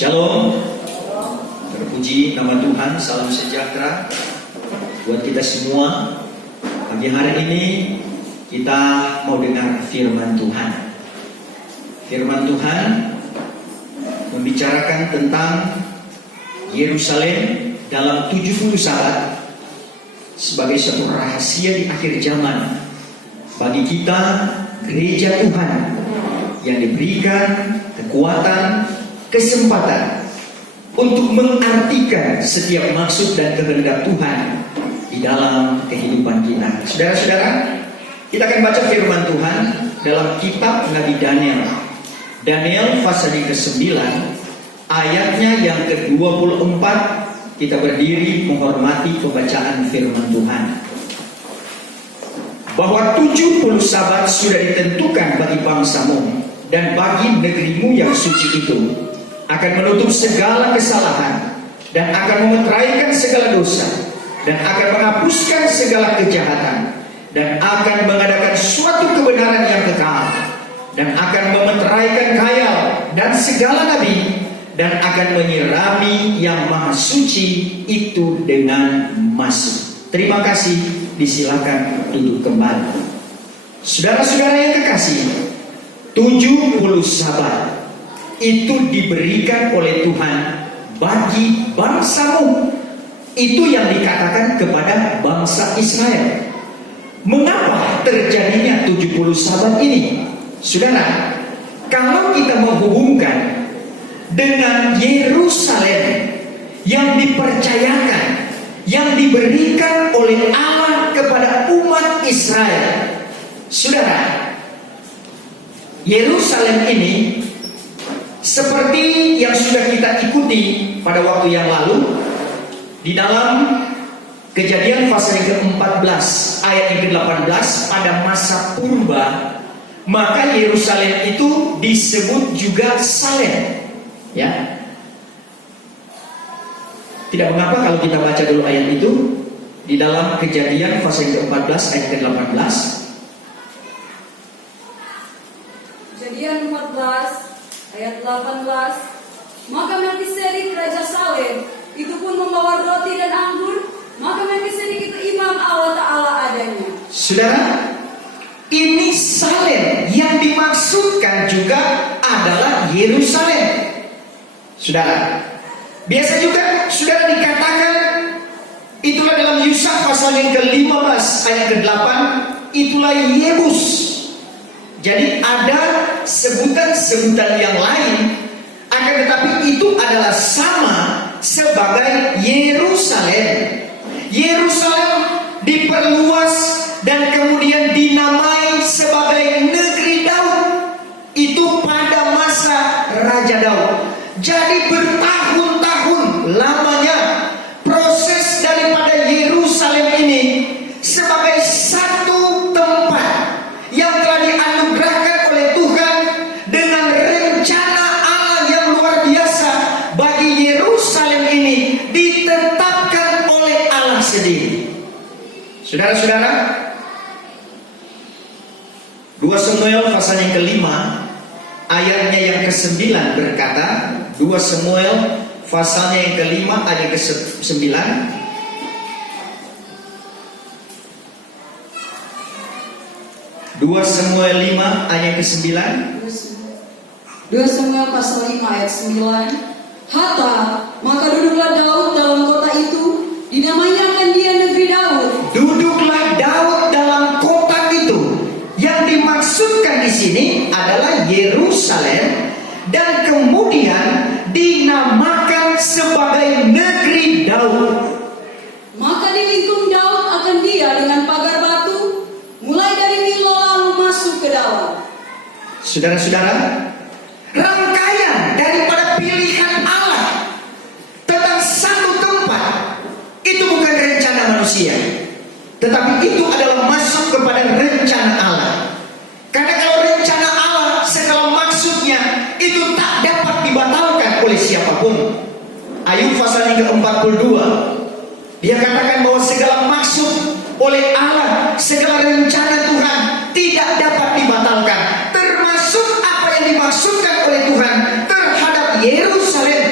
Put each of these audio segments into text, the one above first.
Shalom, terpuji nama Tuhan, salam sejahtera buat kita semua. Pagi hari ini kita mau dengar firman Tuhan. Firman Tuhan membicarakan tentang Yerusalem dalam 70 saat sebagai satu rahasia di akhir zaman bagi kita gereja Tuhan yang diberikan kekuatan, kesempatan untuk mengartikan setiap maksud dan kehendak Tuhan di dalam kehidupan kita. Saudara-saudara, kita akan baca firman Tuhan dalam kitab Nabi Daniel. Daniel pasal yang ke-9, ayatnya yang ke-24. Kita berdiri menghormati pembacaan firman Tuhan. Bahwa 70 sabat sudah ditentukan bagi bangsamu dan bagi negerimu yang suci itu, akan menutup segala kesalahan dan akan memeteraikan segala dosa dan akan menghapuskan segala kejahatan dan akan mengadakan suatu kebenaran yang kekal dan akan memeteraikan khayal dan segala nabi dan akan menyirami yang maha suci itu dengan masuk. Terima kasih, disilakan duduk kembali. Saudara-saudara yang kekasih, 70 sabat itu diberikan oleh Tuhan bagi bangsamu. Itu yang dikatakan kepada bangsa Israel. Mengapa terjadinya 70 sabat ini? Saudara, kalau kita menghubungkan dengan Yerusalem yang dipercayakan, yang diberikan oleh Allah kepada umat Israel, saudara, Yerusalem ini seperti yang sudah kita ikuti pada waktu yang lalu di dalam Kejadian pasal yang ke-14 ayat yang ke-18, pada masa purba maka Yerusalem itu disebut juga Salem, ya. Tidak mengapa kalau kita baca dulu ayat itu di dalam Kejadian pasal yang ke-14 ayat ke-18. Kejadian 14 ayat 18. Maka Melkisedek raja Salem itu pun membawa roti dan anggur. Maka Melkisedek itu imam Allah Ta'ala adanya. Saudara, ini Salem yang dimaksudkan juga adalah Yerusalem. Saudara, biasa juga saudara dikatakan, itulah dalam Yusuf pasal yang ke-15 ayat ke-8, itulah Yebus. Jadi ada sebutan-sebutan yang lain, akan tetapi itu adalah sama sebagai Yerusalem. Yerusalem diperluas dan kemudian dinamai sebagai negeri Daud. Itu pada masa Raja Daud. Jadi bertahun-tahun lamanya proses daripada Yerusalem ini sebagai satu tempat yang telah dianugerahkan oleh Tuhan dengan rencana Allah yang luar biasa bagi Yerusalem ini ditetapkan oleh Allah sendiri. Saudara-saudara, 2 Samuel pasal yang ke-5 ayatnya yang ke-9 berkata, 2 Samuel pasalnya yang ke-5 ayat ke-9, 2 Samuel 5 ayat ke-9. 2 Samuel pasal 5 ayat 9. Hatta, maka duduklah Daud dalam kota itu, dinamainya akan dia negeri Daud. Duduklah Daud dalam kota itu. Yang dimaksudkan di sini adalah Yerusalem dan kemudian dinamakan sebagai negeri Daud. Maka dilingkung Daud akan dia dengan pagar batu, mulai dari Milo lalu masuk ke dalam. Saudara-saudara, rangkaian daripada pilihan Allah tentang satu tempat itu bukan rencana manusia, tetapi itu adalah masuk kepada rencana Allah. Karena kalau rencana Allah segala maksudnya itu tak dapat dibatalkan oleh siapapun. Ayub pasal yang ke-42, dia katakan bahwa segala maksud oleh Allah, segala rencana Tuhan tidak dapat dibatalkan, termasuk apa yang dimaksudkan oleh Tuhan terhadap Yerusalem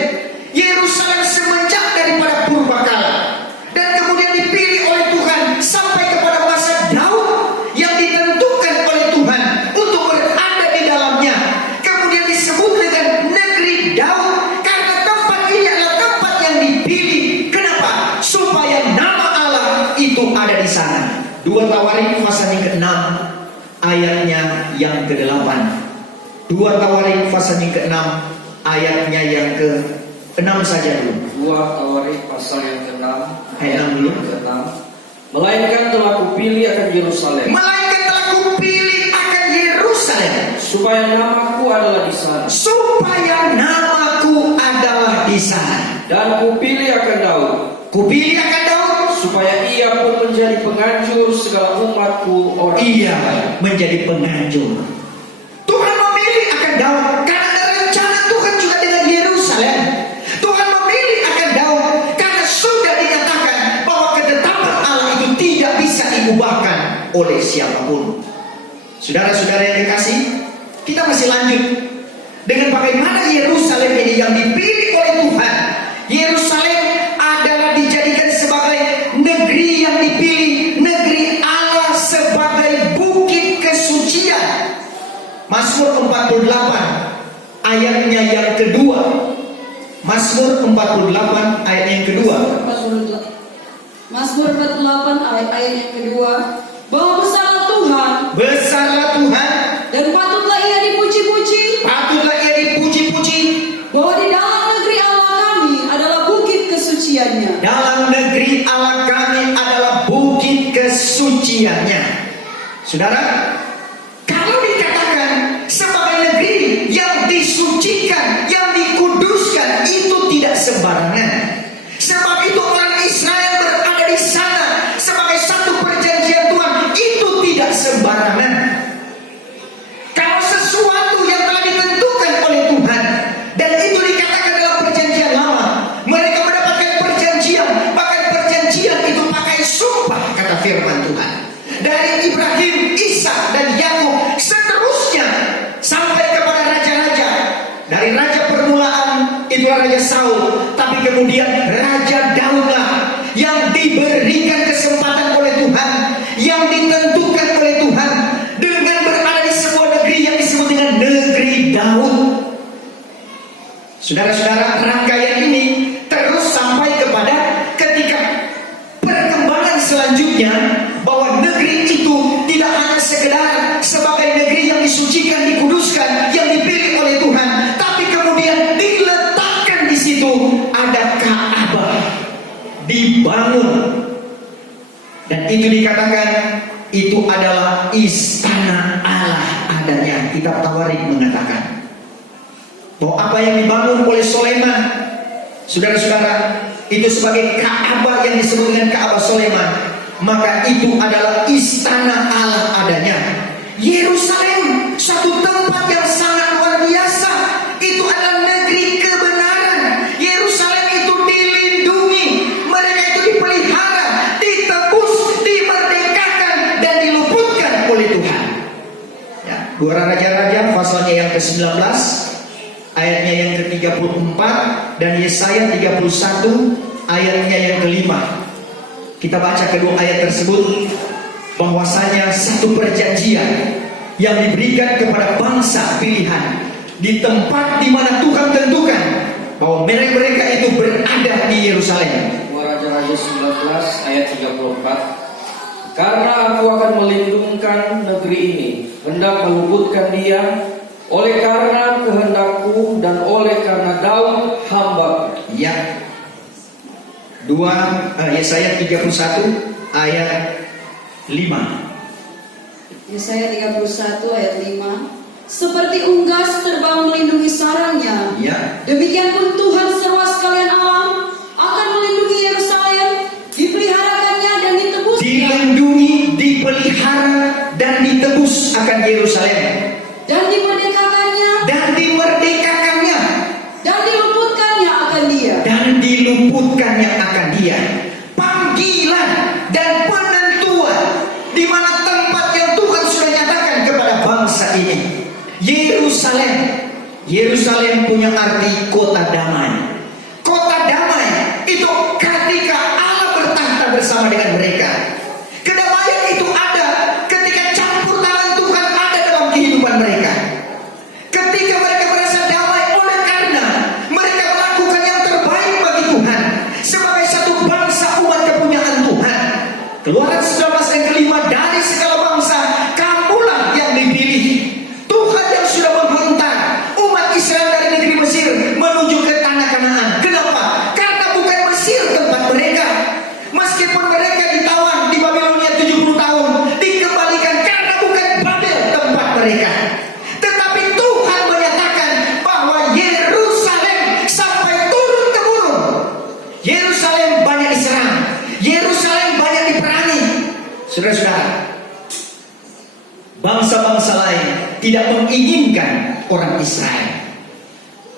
2 Tawarik pasal yang ke-6 ayatnya yang ke-8. 2 Tawarik pasal yang ke-6 ayatnya yang ke-6 saja dulu. 2 Tawarik pasal yang ke-6 Ayat 6 dulu. ke-6. Melainkan telah kupilih akan Yerusalem, Melainkan telah kupilih akan Yerusalem, supaya namaku adalah di sana. supaya namaku adalah di sana. Dan kupilih akan Daud, Kupilih akan Daud, supaya ia pun menjadi penganjur segala umatku orang ia Israel. menjadi penganjur. Tuhan memilih akan Daud karena ada rencana Tuhan juga dengan Yerusalem. Tuhan memilih akan Daud karena sudah dinyatakan bahwa ketetapan Allah itu tidak bisa diubahkan oleh siapapun. Saudara-saudara yang dikasih, kita masih lanjut dengan bagaimana Yerusalem ini yang dipilih oleh Tuhan. Yerusalem adalah dijadikan sebagai negeri yang dipilih, negeri Allah, sebagai bukit kesucian. Mazmur 48 ayatnya yang kedua. Mazmur 48 ayat yang kedua. Mazmur 48 ayat yang kedua. Bahwa besarlah Tuhan Besarlah Tuhan, dan patutlah ia dipuji-puji. patutlah ia dipuji-puji. Bahwa di dalam negeri Allah kami adalah bukit kesuciannya. Dalam negeri Allah kami adalah bukit kesuciannya. Saudara, kalau dikatakan sebagai negeri yang disucikan, yang dikuduskan, itu tidak sembarangan. Sebab itu orang Israel berada di sana sebagai satu perjanjian Tuhan, itu tidak sembarangan. Kalau sesuatu yang telah ditentukan oleh Tuhan dan itu dikatakan dalam perjanjian lama, mereka mendapatkan perjanjian, bahkan perjanjian itu pakai sumpah, kata firman Tuhan. Dari Ibrahim, Ishak dan Yakub seterusnya sampai kepada raja-raja. Dari raja permulaan itulah Raja Saul, tapi kemudian Raja Daudlah yang diberikan kesempatan oleh Tuhan, yang ditentukan oleh Tuhan dengan berada di sebuah negeri yang disebut dengan negeri Daud. Saudara-saudara, rangkaian ini terus sampai kepada ketika perkembangan selanjutnya, bahwa negeri itu tidak hanya sekedar sebagai negeri yang disucikan, dikuduskan, yang dipilih oleh Tuhan, tapi kemudian diletakkan di situ ada Ka'bah, dibangun, dan itu dikatakan itu adalah istana Allah adanya. Kitab Tawarik mengatakan bahwa apa yang dibangun oleh Sulaiman, saudara-saudara, itu sebagai Ka'bah yang disebut dengan Ka'bah Sulaiman, maka itu adalah istana Allah adanya. Yerusalem, satu tempat yang sangat luar biasa, itu adalah negeri kebenaran. Yerusalem itu dilindungi, mereka itu dipelihara, ditebus, dimerdekakan dan diluputkan oleh Tuhan. Ya, 2 Raja-Raja pasalnya yang ke-19 ayatnya yang ke-34 dan Yesaya 31 ayatnya yang ke-5. Kita baca kedua ayat tersebut, bahwasanya satu perjanjian yang diberikan kepada bangsa pilihan di tempat di mana Tuhan tentukan bahwa mereka itu berada di Yerusalem. 2 Raja-Raja 19 ayat 34. Karena aku akan melindungkan negeri ini, hendak meluputkan dia, oleh karena kehendakku dan oleh karena Daud hamba. Ya. Yesaya 31 ayat 5. Yesaya 31 ayat 5. Seperti unggas terbang melindungi sarangnya, Ya. demikian pun Tuhan seluas sekalian alam akan melindungi Yerusalem, dipeliharakannya dan ditebusnya. Dilindungi, dipelihara dan ditebus akan Yerusalem, Dan dimerdekakannya dan dimerdekakannya dan diluputkannya akan dia. dan diluputkannya akan dia. Panggilan dan penentuan di mana tempat yang Tuhan sudah nyatakan kepada bangsa ini. Yerusalem. Yerusalem punya arti kota damai. Kota damai itu ketika Allah bertahta bersama dengan mereka. Kedamaian itu ada ketika campur tangan Tuhan ada dalam kehidupan mereka. Ketika mereka merasa damai oleh karena mereka melakukan yang terbaik bagi Tuhan sebagai satu bangsa umat kepunyaan Tuhan. Keluaran 19 ayat ke-5 Saudara-saudara, bangsa-bangsa lain tidak menginginkan orang Israel.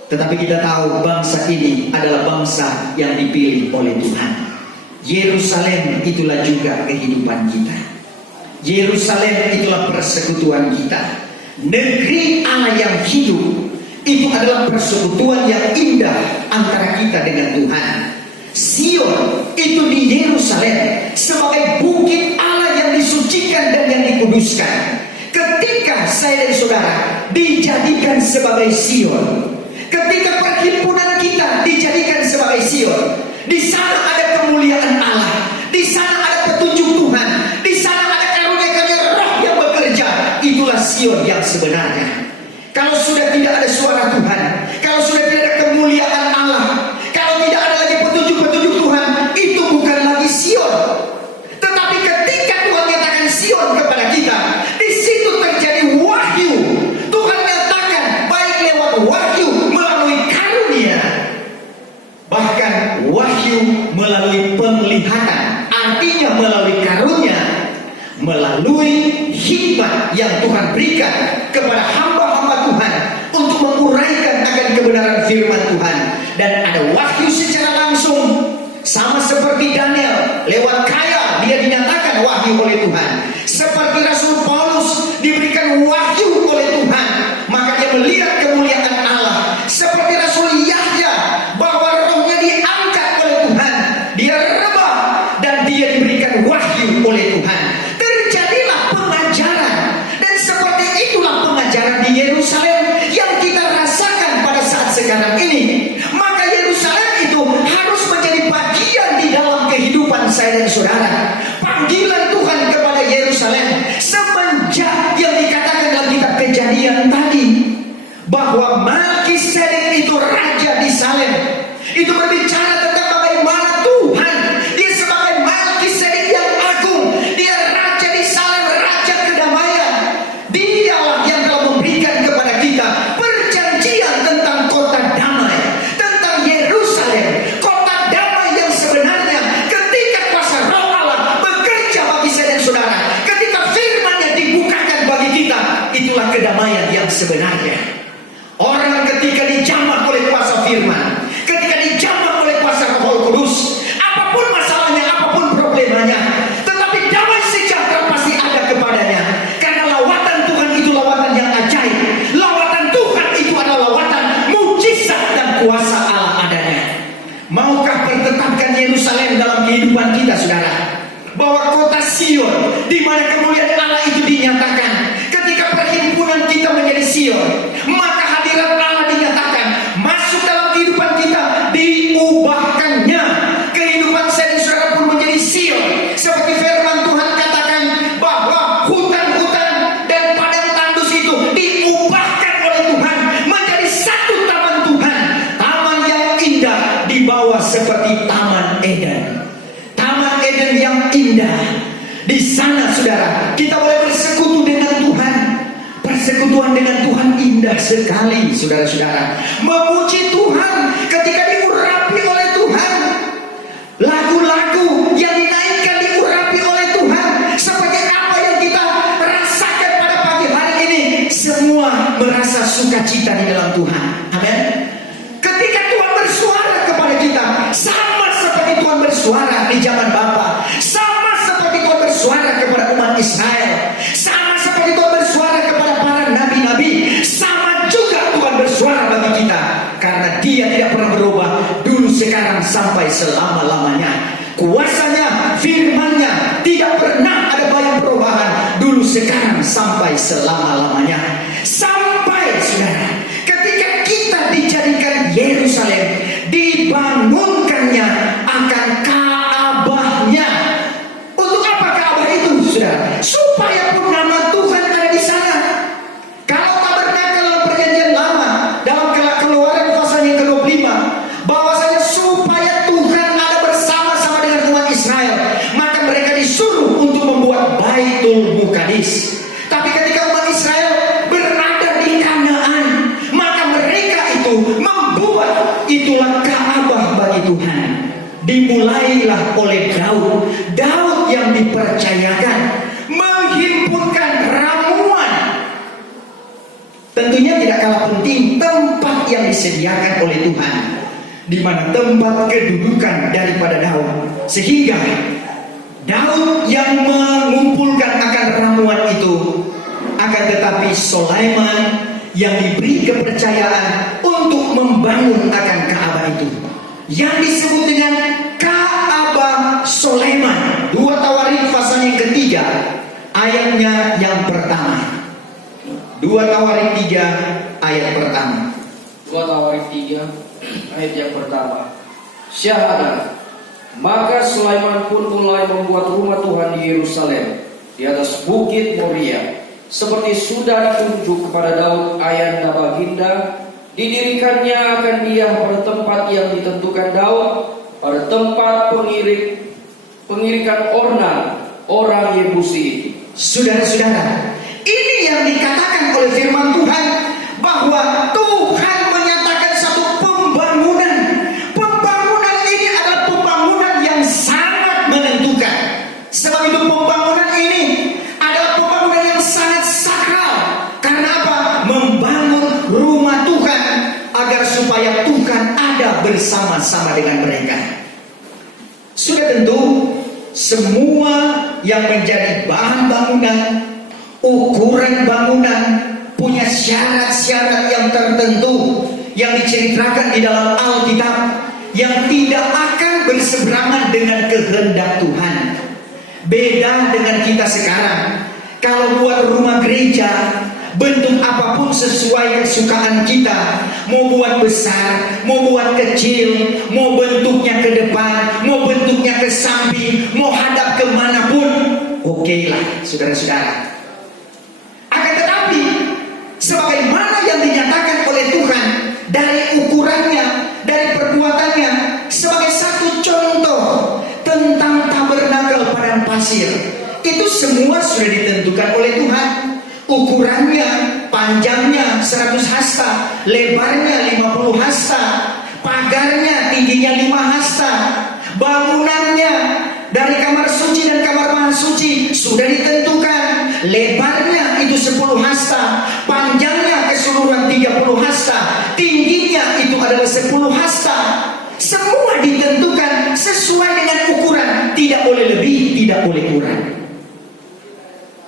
Tetapi kita tahu bangsa ini adalah bangsa yang dipilih oleh Tuhan. Yerusalem itulah juga kehidupan kita. Yerusalem itulah persekutuan kita. Negeri Allah yang hidup itu adalah persekutuan yang indah antara kita dengan Tuhan. Sion itu di Yerusalem sebagai bukit Allah yang disucikan dan yang dikuduskan. Ketika saya dan saudara dijadikan sebagai Sion, ketika perhimpunan kita dijadikan sebagai Sion, di sana ada kemuliaan Allah, di sana ada petunjuk Tuhan, di sana ada karunia-karunia Roh yang bekerja. Itulah Sion yang sebenarnya. Kalau sudah tidak ada suara Tuhan, kalau sudah tidak ada kemuliaan Allah, kalau tidak ada lagi petunjuk-petunjuk Tuhan, itu bukan lagi Sion. Tetapi ketika Tuhan nyatakan Sion kepada kita, di situ terjadi wahyu. Tuhan nyatakan baik lewat wahyu melalui karunia, bahkan wahyu melalui penglihatan, artinya melalui karunia, melalui hikmat yang Tuhan berikan kepada hamba-hamba Tuhan untuk menguraikan akan kebenaran firman Tuhan. Dan ada wahyu secara langsung, sama seperti Daniel, lewat Kaya dia dinyatakan wahyu oleh Tuhan. Seperti Rasul Paulus diberikan wahyu oleh Tuhan, maka dia melihat kemuliaan Allah. Seperti Rasul Yahya, bahwa rohnya diangkat oleh Tuhan, dia rebah dan dia diberikan wahyu oleh Tuhan. Terjadilah pengajaran, dan seperti itulah pengajaran di Yerusalem yang kita rasakan pada saat sekarang ini. Maka Yerusalem itu harus menjadi bagian di dalam kehidupan saya dan saudara. Panggilan Tuhan kepada Yerusalem semenjak yang dikatakan dalam kitab Kejadian tadi, bahwa Melkisedek itu raja di Salem, itu berbicara tentang bagaimana Tuhan dia sebagai Melkisedek yang agung, dia raja di Salem, raja kedamaian. Dialah yang telah memberikan kepada kita perjanjian tentang kota damai, tentang Yerusalem, kota damai yang sebenarnya. Ketika kuasa Roh Allah bekerja bagi saya dan saudara, ketika firman-Nya dibukakan bagi kita, itulah kedamaian yang sebenarnya. Orang ketika dijamah oleh kuasa firman, ketika dijamah oleh kuasa Roh Kudus, apapun masalahnya, apapun problemanya, tetapi damai sejahtera pasti ada kepadanya. Karena lawatan Tuhan itu lawatan yang ajaib. Lawatan Tuhan itu adalah lawatan mujizat dan kuasa Allah adanya. Maukah pertetapkan Yerusalem dalam kehidupan kita, saudara? Bahwa kota Sion, di mana kemuliaan Allah itu dinyatakan. Ketika perhimpunan kita menjadi Sion, maka hadirat Allah dinyatakan masuk dalam kehidupan kita, diubahkannya kehidupan saya dan saudara pun menjadi Sion. Seperti firman Tuhan katakan bahwa hutan-hutan dan padang tandus itu diubahkan oleh Tuhan menjadi satu taman Tuhan, taman yang indah di bawah seperti Taman Eden. Taman Eden yang indah. Di sana, saudara, kita boleh bersekutu dengan Tuhan. Persekutuan dengan Tuhan indah sekali, saudara-saudara. Memuji Tuhan ketika diurapi oleh Tuhan. Lagu-lagu yang dinaikkan diurapi oleh Tuhan. Seperti apa yang kita rasakan pada pagi hari ini, semua merasa sukacita di dalam Tuhan. Amin. Ketika Tuhan bersuara kepada kita, sama seperti Tuhan bersuara di zaman Bapa, sama seperti Tuhan bersuara kepada umat Israel, sama seperti Tuhan bersuara kepada para nabi-nabi, sama juga Tuhan bersuara bagi kita. Karena Dia tidak pernah berubah, dulu, sekarang, sampai selama-lamanya. Kuasanya, firman-Nya tidak pernah ada banyak perubahan, dulu, sekarang, sampai selama-lamanya. Sampai, saudara, ketika kita dijadikan Yerusalem, dibangunkannya akan Ka'bahnya. Untuk apa Ka'bah itu, saudara? Supaya pun nama Tuhan ada di sana. Kalau tabernakel dalam perjanjian lama, dalam Keluaran pasal yang ke-25, bahwasanya supaya Tuhan ada bersama-sama dengan umat Israel, maka mereka disuruh untuk membuat Baitul Muqaddis. Tapi ketika umat Israel berada di Kanaan, maka mereka itu membuat itulah Ka'bah bagi Tuhan. Dimulailah oleh Daud. Daud yang dipercayakan, menghimpunkan ramuan. Tentunya tidak kalah penting tempat yang disediakan oleh Tuhan, di mana tempat kedudukan daripada Daud, sehingga Daud yang mengumpulkan akan ramuan itu, akan tetapi Sulaiman yang diberi kepercayaan untuk membangun akan Ka'bah itu, yang disebut dengan Ka'bah Sulaiman. 2 Tawarikh pasal yang ketiga ayatnya yang pertama. 2 Tawarikh 3 ayat pertama. 2 Tawarikh 3 ayat yang pertama. Syahadat. Maka Sulaiman pun mulai membuat rumah Tuhan di Yerusalem, di atas bukit Moria, seperti sudah ditunjuk kepada Daud ayahnya baginda. Didirikannya akan dia pada tempat yang ditentukan Daud, pada tempat pengirikan Ornan orang Yebusi itu. Saudara-saudara, ini yang dikatakan oleh firman Tuhan, bahwa Tuhan menyatakan satu pembangunan. Pembangunan ini adalah pembangunan yang sangat menentukan. Sebab itu pembangunan ini adalah pembangunan yang sangat sakral. Karena apa? Membangun rumah Tuhan agar supaya Tuhan ada bersama-sama dengan mereka. Sudah tentu semua yang menjadi bahan bangunan, ukuran bangunan, punya syarat-syarat yang tertentu yang diceritakan di dalam Alkitab, yang tidak akan berseberangan dengan kehendak Tuhan. Beda dengan kita sekarang. Kalau buat rumah gereja, bentuk apapun sesuai kesukaan kita, mau buat besar, mau buat kecil, mau bentuknya ke depan, mau bentuknya ke samping, mau hadap kemanapun, oke lah saudara-saudara. Akan tetapi sebagaimana yang dinyatakan oleh Tuhan dari ukurannya, dari perbuatannya, sebagai satu contoh tentang tabernakel padang pasir, itu semua sudah ditentukan oleh Tuhan. Ukurannya, panjangnya 100 hasta, lebarnya 50 hasta, pagarnya tingginya 5 hasta, bangunannya dari kamar suci dan kamar maha suci sudah ditentukan. Lebarnya itu 10 hasta, panjangnya keseluruhan 30 hasta, tingginya itu adalah 10 hasta. Semua ditentukan sesuai dengan ukuran, tidak boleh lebih, tidak boleh kurang.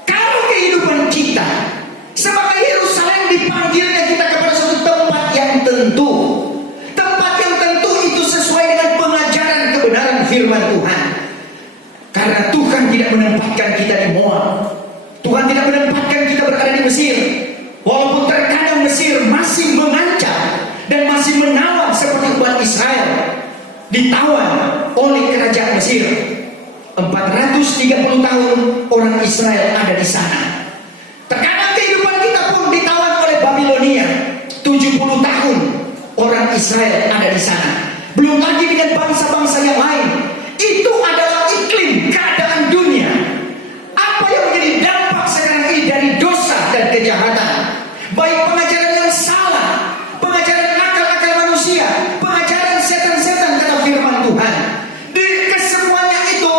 Kalau kehidupan kita sebagai Yerusalem, dipanggilnya kita kepada suatu tempat yang tentu. Tempat yang tentu itu sesuai dengan pengajaran kebenaran firman Tuhan. Karena Tuhan tidak menempatkan kita di Moab, Tuhan tidak menempatkan kita berada di Mesir. Walaupun terkadang Mesir masih mengancam dan masih menawan seperti umat Israel, ditawan oleh kerajaan Mesir. 430 tahun orang Israel ada di sana. Terkadang kehidupan kita pun ditawan oleh Babilonia. 70 tahun orang Israel ada di sana. Belum lagi dengan bangsa-bangsa yang lain. Itu adalah iklim keadaan dunia. Apa yang menjadi dampak sekarang ini dari dosa dan kejahatan, baik pengajaran yang salah, pengajaran akal-akal manusia, pengajaran setan-setan kata firman Tuhan, di kesemuanya itu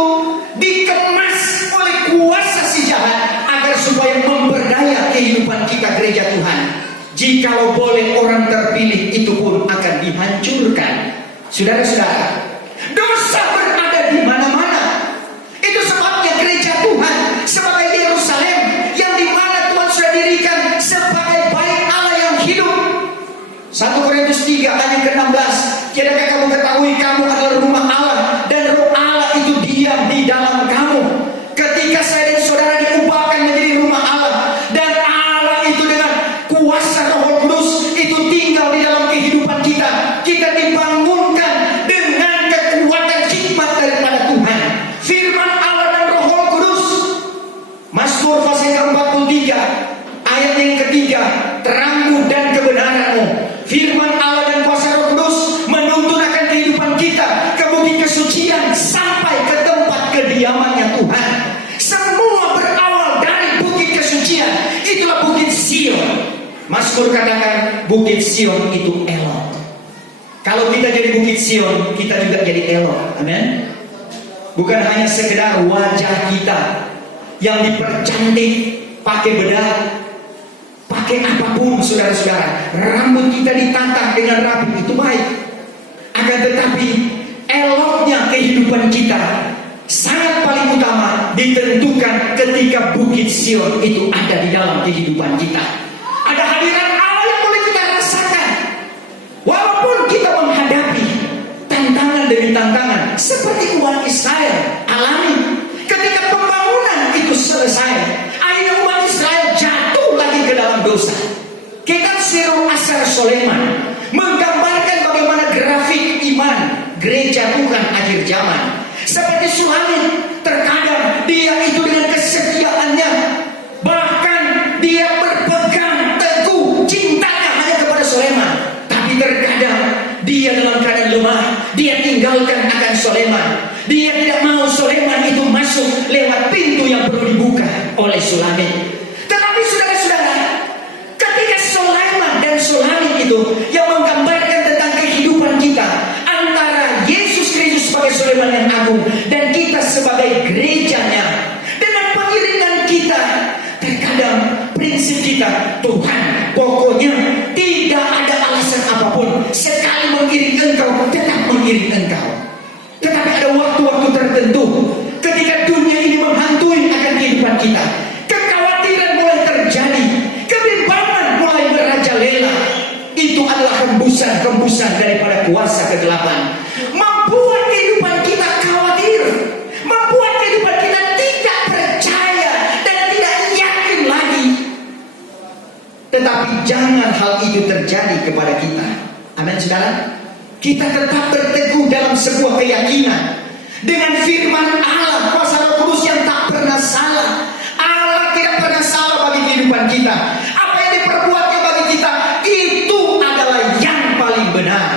dikemas oleh kuasa si jahat agar supaya memperdaya kehidupan kita gereja Tuhan. Jikalau boleh orang terpilih itu pun akan dihancurkan. Saudara-saudara, dosa berada di mana-mana. Itu sebabnya gereja Tuhan sebagai Yerusalem, yang dimana Tuhan sudah dirikan sebagai bait Allah yang hidup. 1 Korintus 3 ayat ke-16. Tidakkah kamu ketahui kamu adalah rumah Allah, dan roh Allah itu diam di dalam kamu. Ketika saya dan saudara diubahkan menjadi rumah Allah, dan Allah itu dengan kuasa Roh Kudus itu tinggal di dalam kehidupan kita, kita dibangunkan dengan kekuatan hikmat daripada Tuhan, firman Allah dan Roh Kudus. Mazmur pasal yang 43 ayat yang ketiga, terangmu dan kebenaranmu, firman Allah dan kuasa Roh Kudus menuntun akan kehidupan kita ke bukit kesucian sampai ke tempat kediamannya Tuhan. Semua berawal dari bukit kesucian, itulah bukit Sion. Mazmur katakan bukit Sion itu elok. Kalau kita jadi bukit Sion, kita juga jadi elok. Amin. bukan hanya sekedar wajah kita yang dipercantik pakai bedak, pakai apapun saudara-saudara, rambut kita ditata dengan rapi, itu baik. Akan tetapi eloknya kehidupan kita sangat paling utama ditentukan ketika Bukit Sion itu ada di dalam kehidupan kita. Ada hadirat Allah yang boleh kita rasakan. Walaupun kita menghadapi tantangan demi tantangan seperti umat Israel alami. Ketika pembangunan itu selesai, akhirnya umat Israel jatuh lagi ke dalam dosa. Kitab Sirul Asar Soleman menggambarkan bagaimana grafik iman gereja Tuhan akhir zaman. Seperti Sulamin, terkadang dia itu dengan kesetiaannya, bahkan dia berpegang teguh cintanya hanya kepada Soleman. Tapi terkadang dia dalam keadaan lemah, dia tinggalkan akan Soleman. Dia tidak mau Soleman itu masuk lewat pintu yang perlu dibuka oleh Sulamin. Tetapi saudara-saudara, ketika Soleman dan Sulamin itu yang menggambarkan tentang kehidupan kita, antara Yesus Kristus sebagai Soleman yang agung dan kita sebagai gerejanya, dengan pengiringan kita, terkadang prinsip kita, Tuhan pokoknya tidak ada alasan apapun, sekali mengiring Engkau tetap mengiring Engkau. Tetapi ada waktu-waktu tertentu ketika dunia ini menghantui akan kehidupan kita, kekhawatiran mulai terjadi, kebimbangan mulai merajalela. Itu adalah hembusan-hembusan daripada kuasa kegelapan, membuat kehidupan kita khawatir, membuat kehidupan kita tidak percaya dan tidak yakin lagi. Tetapi jangan hal itu terjadi kepada kita. Amin, saudara. Kita tetap berteguh dalam sebuah keyakinan dengan firman Allah, kuasa Roh Kudus yang tak pernah salah. Allah tidak pernah salah bagi kehidupan kita. Apa yang diperbuatnya bagi kita itu adalah yang paling benar.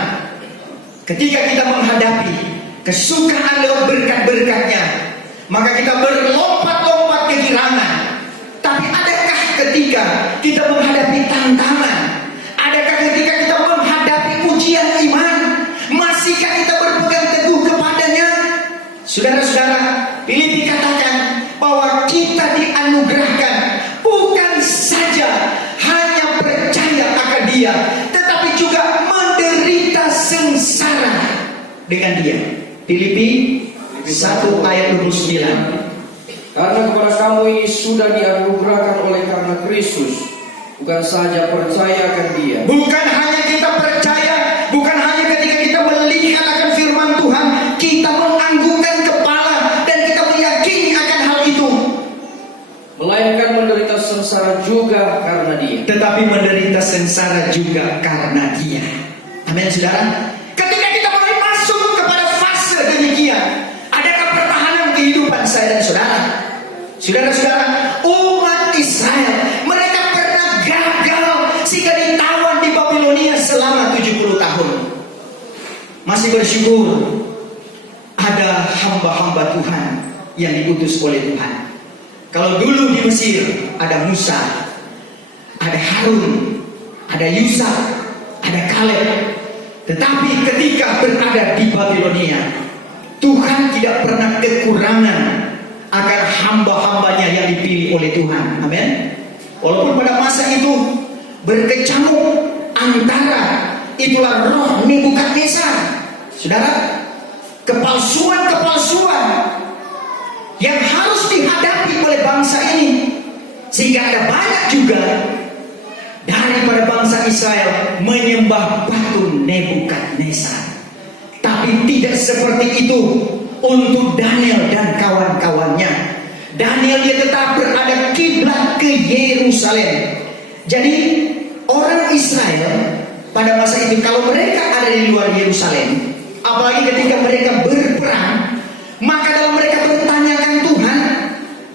Ketika kita menghadapi kesukaan lewat berkat-berkatnya, maka kita berlompat-lompat kehilangan. Tapi adakah ketika kita menghadapi tantangan? Adakah ketika kita menghadapi ujian iman? Masihkah kita berpegang teguh kepadanya? Saudara-saudara, Filipi katakan bahwa kita dianugerahkan bukan saja hanya percaya akan Dia, tetapi juga menderita sengsara dengan Dia. Filipi 1 ayat 29. Karena kepada kamu ini sudah dianugerahkan oleh karena Kristus, bukan saja percaya akan Dia. Bukan hanya kita percaya, bukan hanya ketika kita melihat akan firman Tuhan, kita menganggukkan kepala dan kita meyakini akan hal itu, melainkan menderita sengsara juga karena Dia. tetapi menderita sengsara juga karena Dia. Amin, saudara. Ketika kita mulai masuk kepada fase demikian, adakah pertahanan kehidupan saya dan saudara? Saudara-saudara, umat Israel, mereka pernah gagal sehingga ditawan di Babilonia selama 70 tahun. Masih bersyukur ada hamba-hamba Tuhan yang diutus oleh Tuhan. Kalau dulu di Mesir ada Musa, ada Harun, ada Yusa, ada Kaleb. Tetapi ketika berada di Babilonia, Tuhan tidak pernah kekurangan akan hamba-hambanya yang dipilih oleh Tuhan. Amin. Walaupun pada masa itu berkecamuk antara itulah roh Nebukadnezar, saudara, kepalsuan-kepalsuan yang harus dihadapi oleh bangsa ini, sehingga ada banyak juga daripada bangsa Israel menyembah batu Nebukadnezar. Tapi tidak seperti itu untuk Daniel dan kawan-kawannya. Daniel dia tetap berada kiblat ke Yerusalem. Jadi orang Israel pada masa itu, kalau mereka ada di luar Yerusalem, apalagi ketika mereka berperang, maka dalam mereka bertanyakan Tuhan,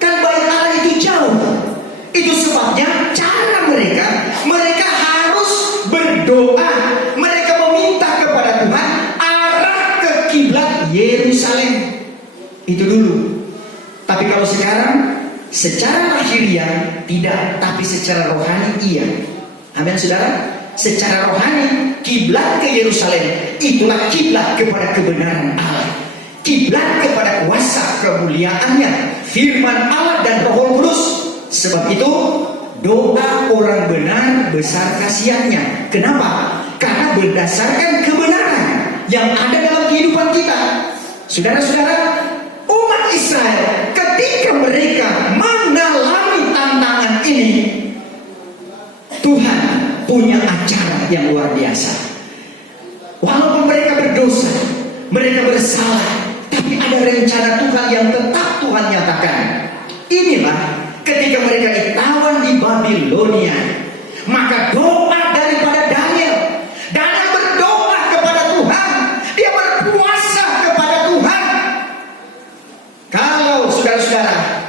kan bait Allah itu jauh. Itu sebabnya cara mereka harus berdoa. Mereka meminta kepada Tuhan arah ke kiblat Yerusalem. Itu dulu. Tapi kalau sekarang secara lahiriah tidak, tapi secara rohani iya. Amin, saudara. Secara rohani kiblat ke Yerusalem itulah kiblat kepada kebenaran Allah, kiblat kepada kuasa kuasa kemuliaannya, firman Allah dan Roh Kudus. Sebab itu doa orang benar besar kasihannya. Kenapa? Karena berdasarkan kebenaran yang ada dalam kehidupan kita. Saudara-saudara, umat Israel ketika mereka mengalami tantangan ini, Tuhan punya acara yang luar biasa. Walaupun mereka berdosa, mereka bersalah, tapi ada rencana Tuhan yang tetap Tuhan nyatakan. Inilah ketika mereka ditawan di Babilonia, maka doa daripada Daniel. Daniel berdoa kepada Tuhan, dia berpuasa kepada Tuhan. Kalau saudara-saudara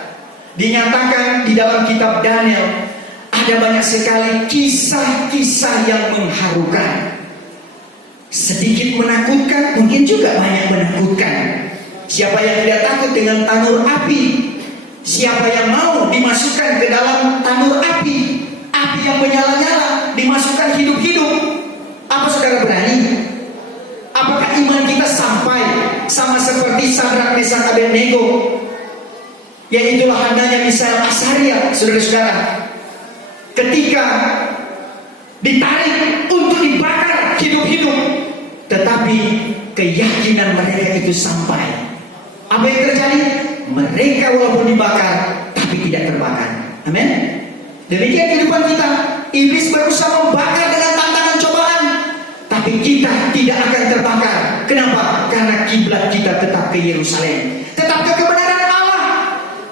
dinyatakan di dalam kitab Daniel, ada banyak sekali kisah-kisah yang mengharukan. Sedikit menakutkan, mungkin juga banyak menakutkan. Siapa yang tidak takut dengan tanur api? Siapa yang mau dimasukkan ke dalam tanur api? Api yang menyala-nyala, dimasukkan hidup-hidup. Apa saudara berani? Apakah iman kita sampai sama seperti Sadrak, Mesak, Abednego? Yaitulah handanya Misael, Asaria, saudara-saudara. Ketika ditarik untuk dibakar hidup-hidup, tetapi keyakinan mereka itu sampai. Apa yang terjadi? Mereka walaupun dibakar, tapi tidak terbakar. Amin. Demikian kehidupan kita. Iblis berusaha membakar dengan tantangan cobaan, tapi kita tidak akan terbakar. Kenapa? Karena kiblat kita tetap ke Yerusalem, tetap ke kebenaran Allah,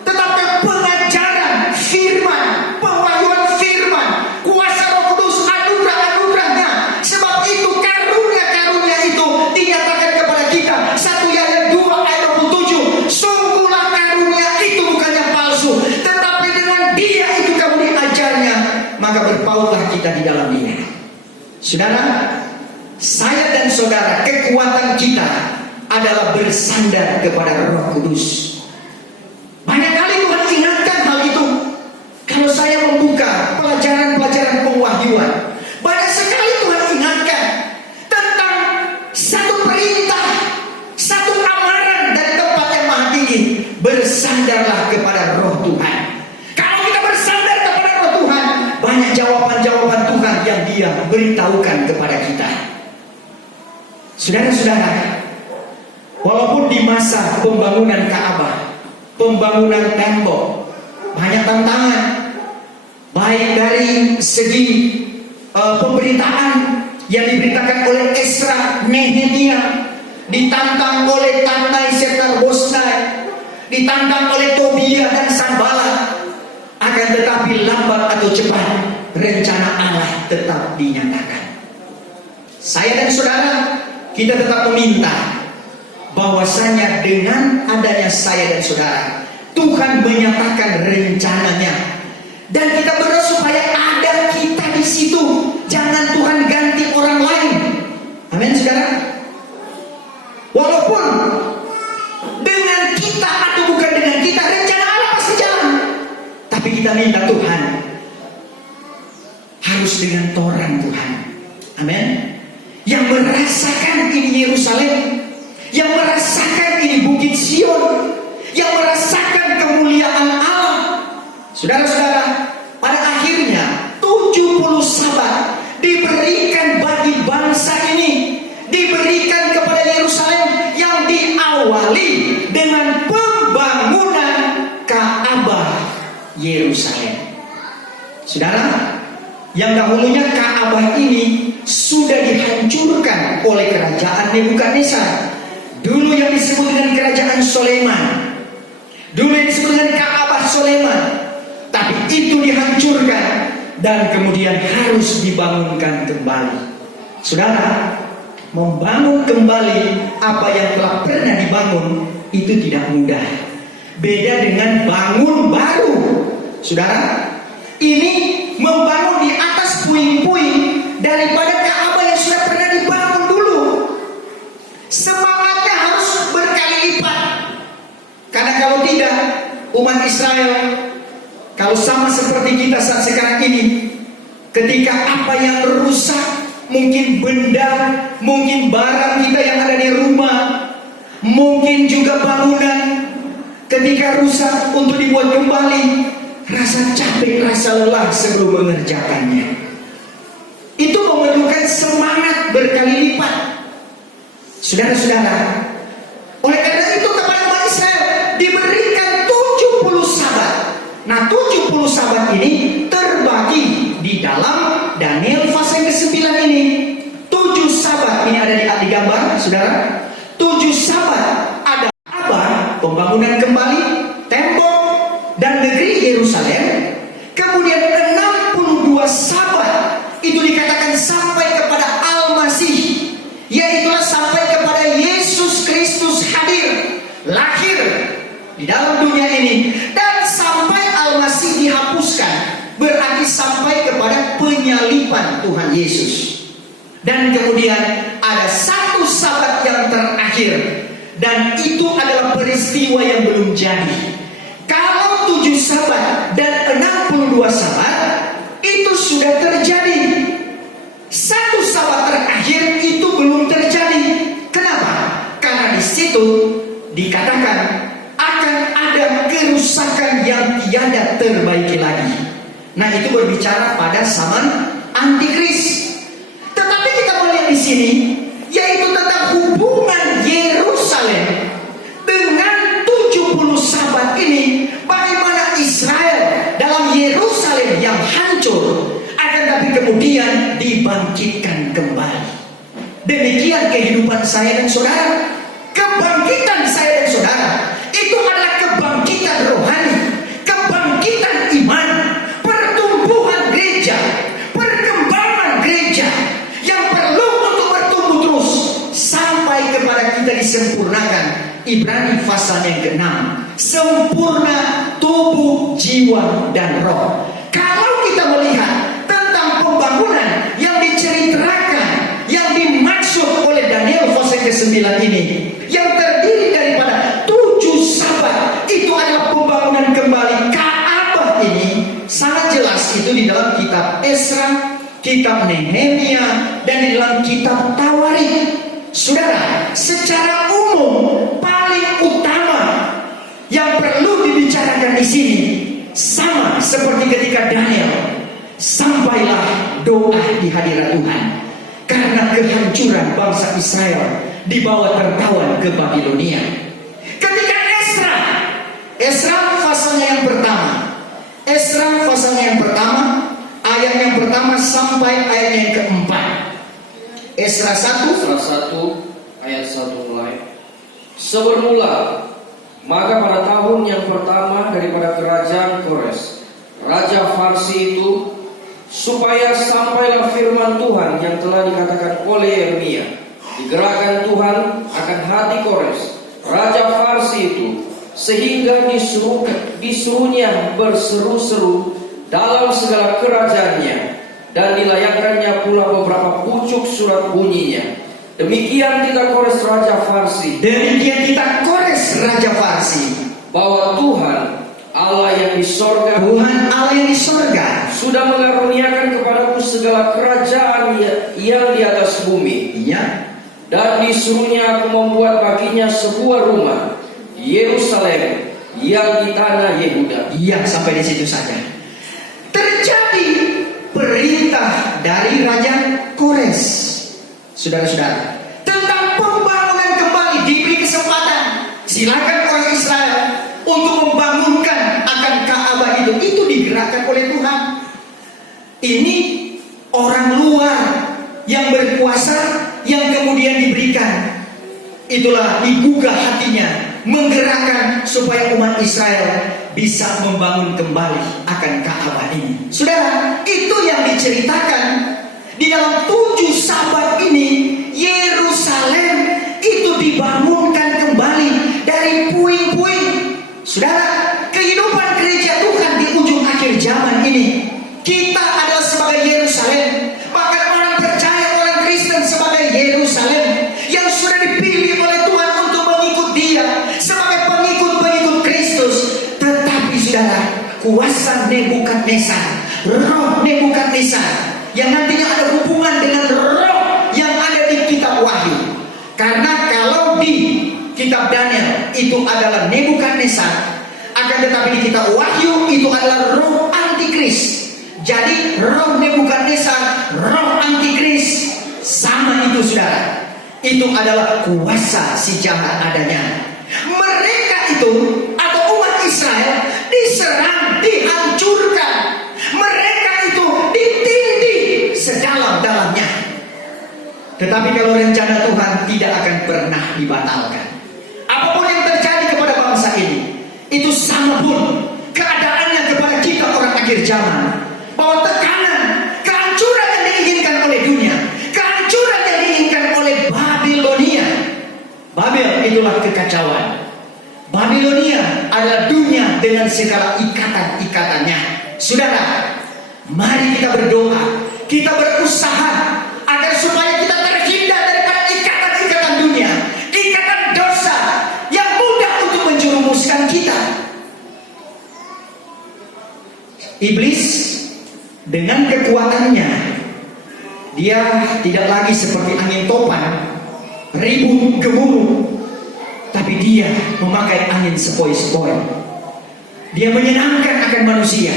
tetap ke pengajaran firman, pewahyuan firman, kuasa Roh Kudus, anugerah-anugerahnya. Sebab itu karunia-karunia itu dinyatakan kepada kita. 1 Yohanes 2 ayat 27. Sungguhlah karunia itu bukannya palsu, tetapi dengan Dia itu kamu diajarnya, maka berpautlah kita di dalam Dia. Saudara, saya dan saudara, kekuatan kita adalah bersandar kepada Roh Kudus. Banyak kali Tuhan ingatkan hal itu. Kalau saya membuka pelajaran-pelajaran pewahyuan, banyak sekali Tuhan ingatkan tentang satu perintah, satu amaran dari tempat yang maha tinggi. Bersandarlah kepada Roh Tuhan. Kalau kita bersandar kepada Roh Tuhan, banyak jawaban-jawaban Tuhan yang Dia beritahukan kepada kita. Saudara-saudara, walaupun di masa pembangunan Ka'bah, pembangunan tembok, banyak tantangan, baik dari segi pemberitaan yang diberitakan oleh Esra, Nehemia, ditantang oleh Tatnai, Setar-Bosnai, ditantang oleh Tobia dan Sanballat. Akan tetapi lambat atau cepat rencana Allah tetap dinyatakan. Saya dan saudara, kita tetap meminta bahwasanya dengan adanya saya dan saudara, Tuhan menyatakan rencananya, dan kita berdoa supaya ada kita di situ. Jangan Tuhan ganti orang lain. Amin, saudara. Walaupun dengan kita atau bukan dengan kita, rencana Allah pasti jalan. Tapi kita minta Tuhan harus dengan Tuhan Tuhan. Amin. Yang merasakan ini Yerusalem, yang merasakan ini Bukit Sion, yang merasakan kemuliaan Allah. Saudara-saudara, pada akhirnya 70 Sabat diberikan bagi bangsa ini, diberikan kepada Yerusalem yang diawali dengan pembangunan Ka'bah Yerusalem. Saudara, yang dahulunya Ka'bah ini sudah dihancurkan oleh kerajaan Nebukadnezar. Dulu yang disebut dengan kerajaan Soleman, dulu yang disebut dengan Ka'bah Soleman, tapi itu dihancurkan dan kemudian harus dibangunkan kembali. Saudara, membangun kembali apa yang telah pernah dibangun itu tidak mudah. Beda dengan bangun baru. Saudara, ini membangun di atas puing-puing daripada Ka'bah yang sudah pernah dibangun dulu. Semangatnya harus berkali lipat. Karena kalau tidak, umat Israel, kalau sama seperti kita saat sekarang ini, ketika apa yang rusak, mungkin benda, mungkin barang kita yang ada di rumah, mungkin juga bangunan, ketika rusak untuk dibuat kembali, rasa capek, rasa lelah sebelum mengerjakannya. Itu memerlukan semangat berkali lipat. Saudara-saudara, oleh karena itu kepada umat Israel diberikan 70 sabat. Nah, 70 sabat ini terbagi di dalam Daniel pasal ke-9 ini. 7 sabat ini ada di gambar, saudara. 7 sabat ada apa? Pembangunan kembali tembok dan negeri Yerusalem. Kemudian 62 sabat itu dikatakan sampai kepada Al-Masih, yaitu sampai kepada Yesus Kristus hadir, lahir di dalam dunia ini, dan sampai Al-Masih dihapuskan, berarti sampai kepada penyaliban Tuhan Yesus. Dan kemudian ada satu sabat yang terakhir, dan itu adalah peristiwa yang belum jadi. Kalau 7 sabat dan 62 sabat itu sudah terjadi, satu sabat terakhir itu belum terjadi. Kenapa? Karena di situ dikatakan akan ada kerusakan yang tiada terbaiki lagi. Nah, itu berbicara pada zaman antikris. Tetapi kita melihat di sini, yaitu tentang hubungan Yerusalem dengan 70 sabat ini, bagaimana Israel dalam Yerusalem yang hancur akan tapi kemudian dibangkitkan kembali. Demikian kehidupan saya dan saudara. Kebangkitan saya dan saudara itu adalah kebangkitan rohani, kebangkitan iman, pertumbuhan gereja, perkembangan gereja yang perlu untuk bertumbuh terus sampai kepada kita disempurnakan. Ibrani pasal yang ke-6, sempurna tubuh, jiwa, dan roh. Kalau kita melihat tentang pembangunan yang diceritakan, yang dimaksud oleh Daniel pasal ke-9 ini, yang terdiri daripada 7 sabat, itu adalah pembangunan kembali Ka'bah ini, sangat jelas itu di dalam kitab Esra, kitab Nehemia, dan di dalam kitab Tawarikh. Saudara, secara umum paling utama yang perlu dibicarakan di sini sama seperti ketika Daniel, sampailah doa di hadirat Tuhan karena kehancuran bangsa Israel dibawa tertawan ke Babilonia. Ketika Esra pasalnya yang pertama, Esra pasalnya yang pertama, ayat yang pertama sampai ayat yang keempat. Esra 1 ayat 1 mulai. Sebermula, maka pada tahun yang pertama daripada kerajaan Kores, raja Farsi itu, supaya sampailah firman Tuhan yang telah dikatakan oleh Yeremia, digerakkan Tuhan akan hati Kores, raja Farsi itu, sehingga disuruhnya berseru-seru dalam segala kerajaannya, dan dilayangkannya pula beberapa pucuk surat bunyinya. Demikian kita Kores raja Farsi, bahwa Tuhan Allah yang di sorga, sudah mengaruniakan kepadaku segala kerajaan yang di atas bumi. Iya. Dan disuruhnya aku membuat baginya sebuah rumah di Yerusalem yang di tanah Yehuda. Iya, sampai di situ saja. Terjadi perintah dari Raja Kores, saudara-saudara, tentang pembangunan kembali. Diberi kesempatan, silakan orang Israel untuk membangunkan akan Ka'bah itu. Itu digerakkan oleh Tuhan. Ini orang luar yang berkuasa yang kemudian diberikan, itulah digugah hatinya, menggerakkan supaya umat Israel bisa membangun kembali akan Ka'bah ini. Saudara, itu yang diceritakan di dalam 7 sabat ini. Yerusalem itu dibangunkan kembali dari puing-puing. Saudara, kehidupan gereja Tuhan di ujung akhir zaman ini, kita adalah sebagai Yerusalem. Bahkan orang percaya, orang Kristen sebagai Yerusalem yang sudah dipilih oleh Tuhan untuk mengikut Dia sebagai pengikut-pengikut Kristus. Tetapi saudara, kuasa Nebukadnezar, roh Nebukadnezar yang nantinya ada hubungan dengan roh yang ada di kitab Wahyu. Karena kalau di kitab Daniel itu adalah Nebukadnezar. Akan tetapi di kitab Wahyu itu adalah roh antikris. Jadi roh Nebukadnezar, roh antikris, sama itu saudara. Itu adalah kuasa si jahat adanya. Mereka itu atau umat Israel diserang, dihancurkan. Mereka itu ditindih sedalam-dalamnya. Tetapi kalau rencana Tuhan tidak akan pernah dibatalkan. Apapun yang terjadi kepada bangsa ini, itu sama pun keadaannya kepada kita orang akhir zaman. Bahwa tekanan, kehancuran yang diinginkan oleh dunia, kehancuran yang diinginkan oleh Babilonia. Babel itulah kekacauan. Babilonia adalah dunia dengan segala ikatan-ikatannya. Saudara, mari kita berdoa, kita berusaha agar supaya kita terhindar daripada ikatan-ikatan dunia, ikatan dosa yang mudah untuk menjerumuskan kita. Iblis dengan kekuatannya, dia tidak lagi seperti angin topan, ribut gemuruh, tapi dia memakai angin sepoi-sepoi. Dia menyenangkan akan manusia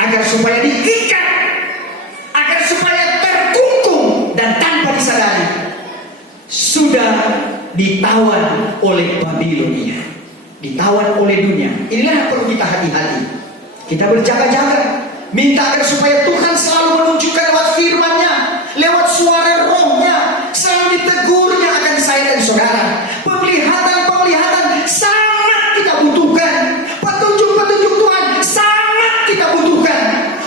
agar supaya diikat, agar supaya terkungkung, dan tanpa disadari sudah ditawan oleh Babilonia, ditawan oleh dunia. Inilah yang perlu kita hati-hati. Kita berjaga-jaga, minta agar supaya Tuhan selalu menunjukkan lewat firman-Nya, lewat suara roh-Nya, selalu ditegurnya akan saya dan saudara. Penglihatan-penglihatan sangat kita butuhkan. Petunjuk-petunjuk Tuhan sangat kita butuhkan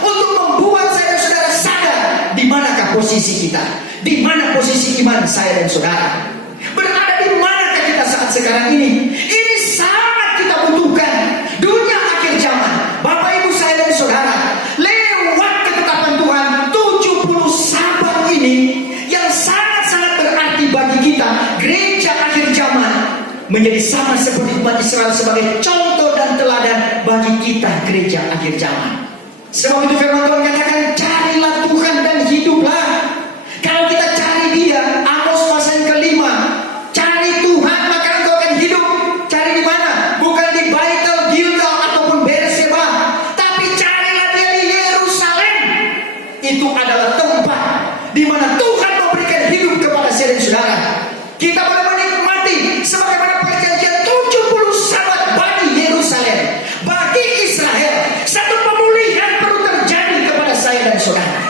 untuk membuat saya dan saudara sadar di manakah posisi kita, di mana posisi iman saya dan saudara, berada di manakah kita saat sekarang ini. Ini sangat kita butuhkan. Dunia akhir zaman, Bapak Ibu saya dan saudara, lewat ketetapan Tuhan 70 Sabat ini yang sangat-sangat berarti bagi kita, gereja akhir zaman menjadi sama seperti umat Israel sebagai contoh dan teladan bagi kita gereja akhir zaman. Sebab itu firman Tuhan katakan, carilah Tuhan dan hiduplah. Kalau kita cari Dia, Amos pasal yang ke-5, cari Tuhan maka engkau akan hidup. Cari di mana? Bukan di Baitul, Gilgal ataupun Berseba, tapi carilah Dia di Yerusalem. Itu adalah tempat di mana Tuhan memberikan hidup kepada saya dan saudara. Kita boleh menikmati sebagaimana perjanjian 70 Sabat bagi Yerusalem, bagi Israel. Satu pemulihan perlu terjadi kepada saya dan saudara.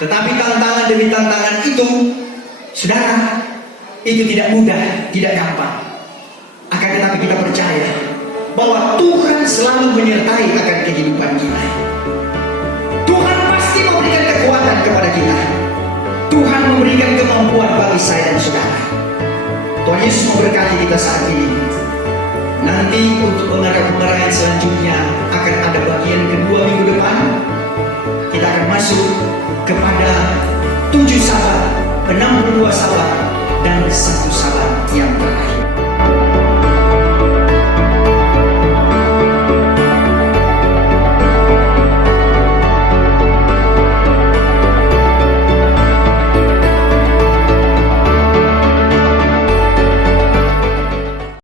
Tetapi tantangan demi tantangan itu, saudara, itu tidak mudah, tidak gampang. Akan tetapi kita percaya bahwa Tuhan selalu menyertai akan kehidupan kita. Tuhan pasti memberikan kekuatan kepada kita. Tuhan memberikan kemampuan bagi saya dan saudara. Tuhan Yesus memberkati kita saat ini. Nanti untuk pengarah-pengarah yang selanjutnya akan ada